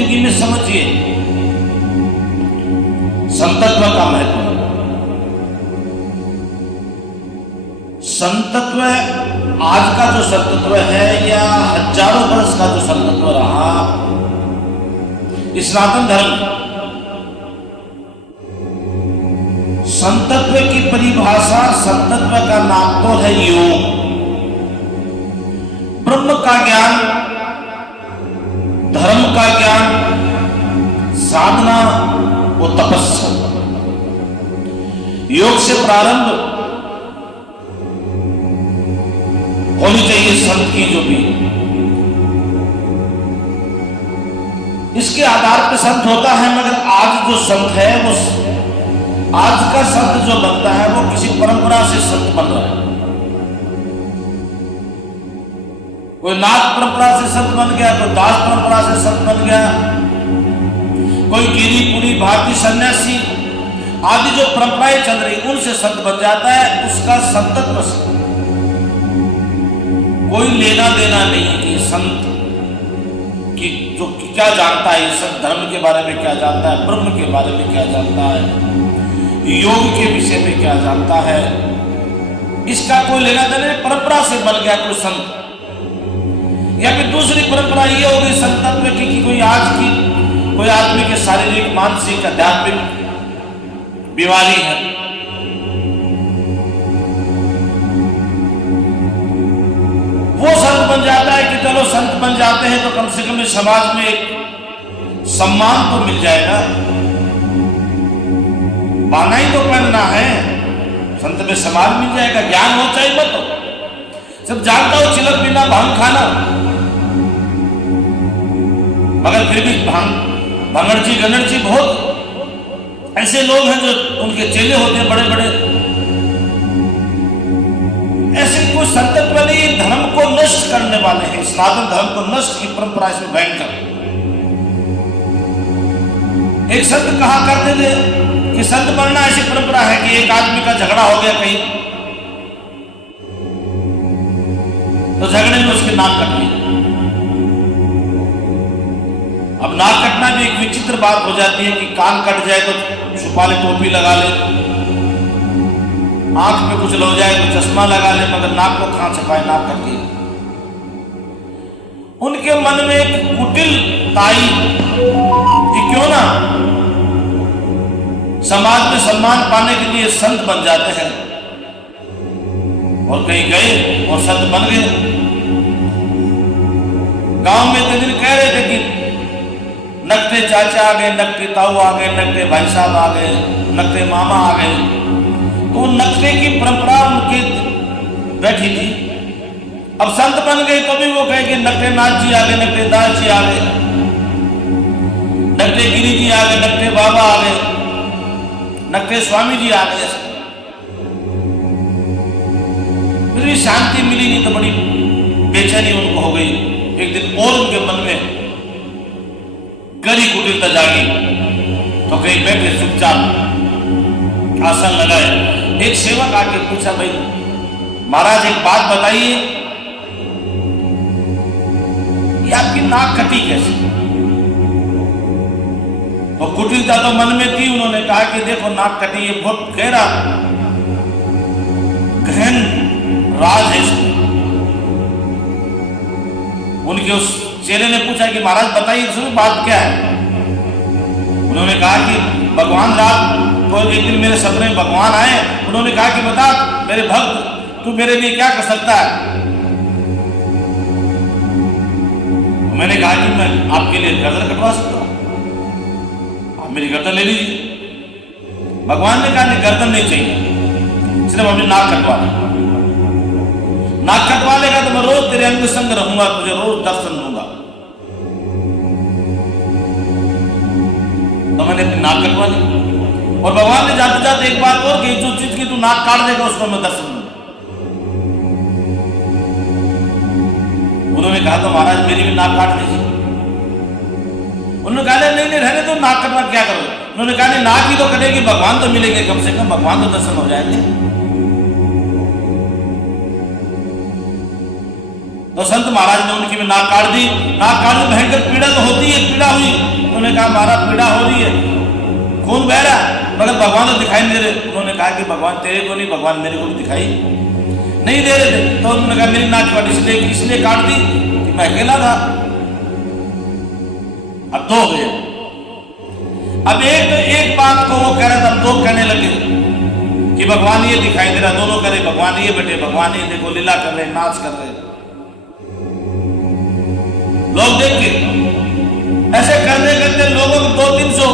जिंदगी में समझिए संतत्व का महत्व। संतत्व आज का जो संतत्व है या हजारों वर्ष का जो संतत्व रहा, सनातन धर्म संतत्व की परिभाषा, संतत्व का नाम तो है योग, ब्रह्म का ज्ञान, धर्म का ज्ञान, साधना वो तपस्या। योग से प्रारंभ होनी चाहिए संत की जो भी, इसके आधार पर संत होता है। मगर आज जो संत है वो, आज का संत जो बनता है वो किसी परंपरा से संत बन रहा है। कोई नाथ परंपरा से संत बन गया, कोई दास परंपरा से संत बन गया, कोई गिरी पुरी भारतीय सन्यासी आदि जो परंपराएं चल रही उनसे संत बन जाता है। उसका संतत्व से कोई लेना देना नहीं है कि संत कि जो क्या जानता है, संत धर्म के बारे में क्या जानता है, ब्रह्म के बारे में क्या जानता है, योग के विषय में क्या जानता है, इसका कोई लेना देना नहीं। परंपरा से बन गया कोई संत। या फिर दूसरी परंपरा ये होगी संतत्व की कि कोई आज की कोई आदमी के शारीरिक मानसिक आध्यात्मिक बीमारी है, वो संत बन जाता है कि चलो संत बन जाते हैं तो कम से कम समाज में एक सम्मान तो मिल जाएगा। बाना ही तो पहनना है, संत में सम्मान मिल जाएगा, ज्ञान हो चाहे मत हो, सब जानता हो चिलक बिना भांग खाना, मगर फिर भी भांगड़ची गणड़ची बहुत ऐसे लोग हैं जो उनके चेले होते हैं बड़े बड़े। ऐसे कोई संतत्व नहीं, धर्म को नष्ट करने वाले हैं, सनातन धर्म को नष्ट की परंपरा इसमें भयंकर। एक संत कहा करते थे कि संत बनना ऐसी परंपरा है कि एक आदमी का झगड़ा हो गया कहीं तो झगड़े में उसके नाक कट गई। अब नाक कटना भी एक विचित्र बात हो जाती है कि कान कट जाए तो छुपा ले, टोपी लगा ले, आंख में कुछ लग जाए तो चश्मा लगा ले, मगर नाक को कहां छुपाए, नाक कट गई। उनके मन में एक कुटिल ताई कि क्यों ना समाज में सम्मान पाने के लिए संत बन जाते हैं, और कहीं गए और संत बन गए। गांव में एक दिन कह रहे थे कि नकटे चाचा आ गए, नकटे ताऊ आ गए, नकटे भाई साहब आ गए, नकटे मामा आ गए। तो नकटे की परंपरा उनकी बैठी थी। अब संत बन गए तो भी वो कहे कि नकटे नाथ जी आ गए, नकटे दास जी आ गए, नकटे गिरी जी आ गए, नकटे बाबा आ गए, नकटे स्वामी जी आ गए। फिर भी शांति मिली नहीं तो बड़ी बेचैनी उनको हो गई। एक दिन और उनके मन में गरी कुटिलता जागी तो कहीं बैठे चुपचाप आसन लगाए। एक सेवक आके पूछा, भाई महाराज एक बात बताइए, ये आपकी नाक कटी कैसे? तो कुटिलता तो मन में थी। उन्होंने कहा कि देखो नाक कटी, ये बहुत गहरा गहन राज है इसमें। उनके उस चेले ने पूछा कि महाराज बताइए इसमें बात क्या है? उन्होंने कहा कि भगवान रात को एक दिन मेरे सपने में भगवान आए। उन्होंने कहा कि बता मेरे भक्त, तू मेरे लिए क्या कर सकता है? मैंने कहा कि मैं आपके लिए गर्दन कटवा सकता हूं, आप मेरी गर्दन ले लीजिए। भगवान ने कहा नहीं, गर्दन नहीं चाहिए, सिर्फ अपनी नाक कटवा ले। नाक कटवा लेगा तो मैं रोज तेरे अंग संग रहूंगा, तुझे रोज दर्शन दूंगा। तो मैंने अपनी नाक कटवा ली, और भगवान ने जाते जाते एक बात और कही, जो चीज की तू नाक काट देगा उसको मैं दर्शन दूंगा। उन्होंने कहा तो महाराज मेरी भी नाक काट दीजिए। उन्होंने कहा नहीं नहीं रहने दो, नाक कटवा क्या करो? उन्होंने कहा नहीं, नाक ही तो कटेगी, भगवान तो मिलेंगे, कम से कम भगवान तो दर्शन हो जाएंगे। तो संत महाराज ने उनकी भी नाक काट दी। नाक काट दी, भयंकर पीड़ा तो होती है, पीड़ा हुई। उन्होंने कहा हमारा पीड़ा हो रही है, खून बह रहा है। मतलब भगवान तो दिखाई नहीं दे रहे। उन्होंने कहा कि भगवान तेरे को नहीं, भगवान मेरे को भी दिखाई नहीं दे रहे थे। तो उन्होंने कहा मेरी नाक काट इसलिए काट दी कि मैं अकेला था। अब दो हो गए। अब एक बात को वो कह रहा था, दो कहने लगे कि भगवान ये दिखाई दे रहा। दोनों करे भगवान ये बेटे, भगवान ये देखो लीला कर रहे, नाच कर रहे। लोग देख के ऐसे करते करते लोगों को 200-300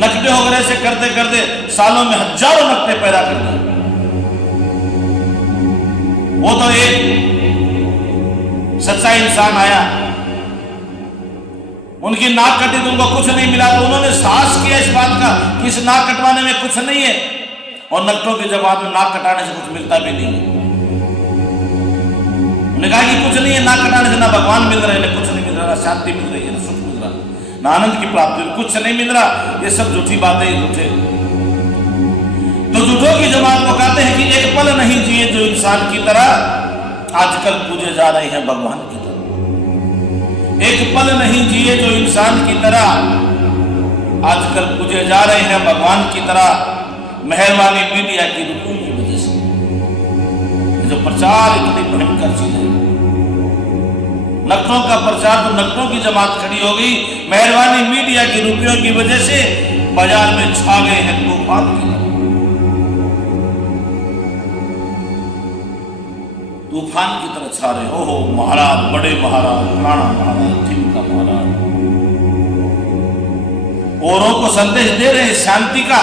नकटे हो गए। ऐसे करते करते सालों में हजारों नकटे पैदा कर दिए। वो तो एक सच्चा इंसान आया, उनकी नाक कटी तो उनको कुछ नहीं मिला। तो उन्होंने साहस किया इस बात का कि इस नाक कटवाने में कुछ नहीं है, और नकटों के जवाब में नाक कटाने से कुछ मिलता भी नहीं है। उन्होंने कहा कि कुछ नहीं है, नाक कटाने से ना भगवान मिल रहे, ना कुछ नहीं मिल रहा, ना शांति मिल रही है, ना सुख मिल रहा, ना आनंद की प्राप्ति, कुछ नहीं मिल रहा। ये सब झूठी बातें ही झूठे। तो झूठों की जमात को कहते हैं कि एक पल नहीं जिए जो इंसान की तरह आजकल पूजे जा रहे हैं भगवान की तरह। एक पल नहीं जिए जो इंसान की तरह आजकल पूजे जा रहे हैं भगवान की तरह। मेहरबानी मीडिया की रुकू की वजह से जो प्रचार इतनी भयंकर चीज है, नकटों का प्रचार, तो नकटों की जमात खड़ी हो गई। मेहरबानी मीडिया की रुपयों की वजह से बाजार में छा गए हैं तूफान की तरह। तूफान की तरह छा रहे। हो महाराज, बड़े महाराज, राणा महाराज, ठिमका महाराज औरों को संदेश दे रहे हैं शांति का,